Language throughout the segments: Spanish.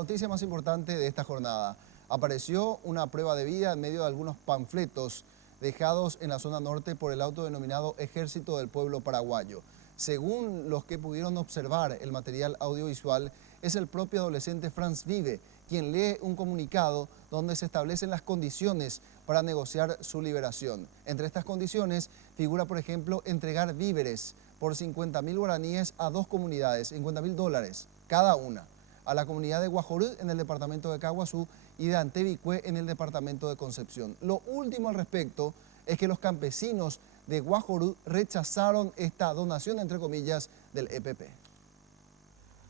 noticia más importante de esta jornada. Apareció una prueba de vida en medio de algunos panfletos dejados en la zona norte por el autodenominado Ejército del Pueblo Paraguayo. Según los que pudieron observar el material audiovisual, es el propio adolescente Franz Vive quien lee un comunicado donde se establecen las condiciones para negociar su liberación. Entre estas condiciones figura, por ejemplo, entregar víveres por 50.000 guaraníes a dos comunidades, $50.000 cada una, a la comunidad de Guajorú en el departamento de Caguazú y de Antevicue en el departamento de Concepción. Lo último al respecto es que los campesinos de Guajorú rechazaron esta donación, entre comillas, del EPP.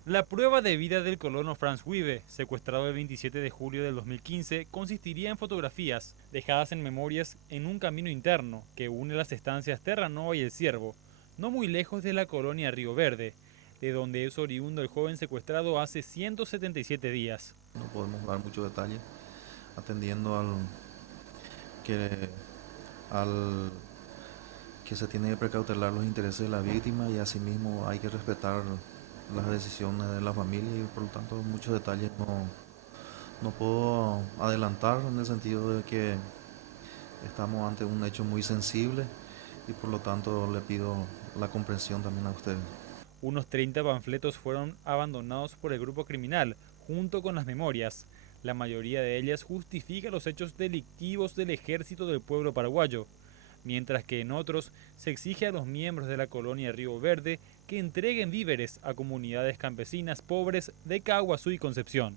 La prueba de vida del colono Franz Vive, secuestrado el 27 de julio del 2015, consistiría en fotografías dejadas en memorias en un camino interno que une las estancias Terranova y El Ciervo, no muy lejos de la colonia Río Verde, de donde es oriundo el joven secuestrado hace 177 días. No podemos dar mucho detalle, atendiendo al que se tiene que precautelar los intereses de la víctima y asimismo hay que respetar las decisiones de la familia y por lo tanto muchos detalles no puedo adelantar, en el sentido de que estamos ante un hecho muy sensible y por lo tanto le pido la comprensión también a ustedes. Unos 30 panfletos fueron abandonados por el grupo criminal, junto con las memorias. La mayoría de ellas justifica los hechos delictivos del Ejército del Pueblo Paraguayo, mientras que en otros se exige a los miembros de la colonia Río Verde que entreguen víveres a comunidades campesinas pobres de Caguazú y Concepción.